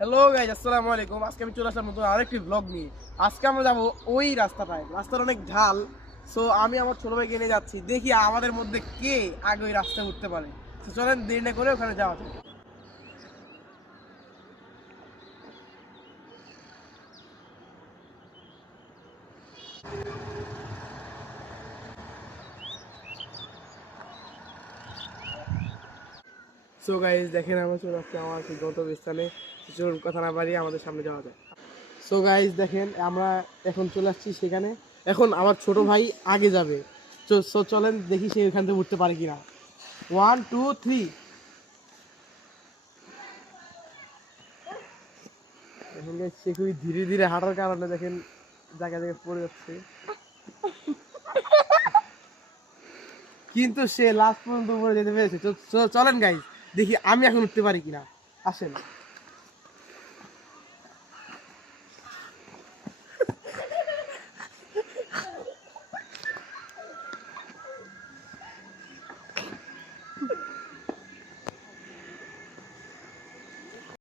Hello guys, আসসালামু আলাইকুম। আজকে আমি চলে আসলাম নতুন আরেকটি ব্লগ নিয়ে। আজকে আমরা যাবো ওই রাস্তাটায়, রাস্তার অনেক ঢাল। সো আমি আমার ছোট ভাইকে নিয়ে যাচ্ছি, দেখি আমাদের মধ্যে কে আগে ওই রাস্তায় উঠতে পারে। তো চলেন দেরি না করে ওখানে যাওয়া যাক। সো গাইজ দেখেন, আমরা চলে আসছি আমার সেই গন্তব্যস্থানে। চলুন কথা না বাড়িয়ে আমাদের সামনে যাওয়া যায়। সো গাইজ দেখেন, আমরা এখন চলে আসছি সেখানে। এখন আমার ছোট ভাই আগে যাবে। সো চলেন দেখি সে ওখান থেকে উঠতে পারে কিনা। 1 2 3। দেখেন guys, সে খুবই ধীরে ধীরে হাঁটার কারণে দেখেন জায়গা জায়গায় পড়ে যাচ্ছে, কিন্তু সে লাস্ট পর্যন্ত উপরে যেতে পেরেছে। চলেন গাইজ দেখি আমি এখন উঠতে পারি কিনা। আসেন।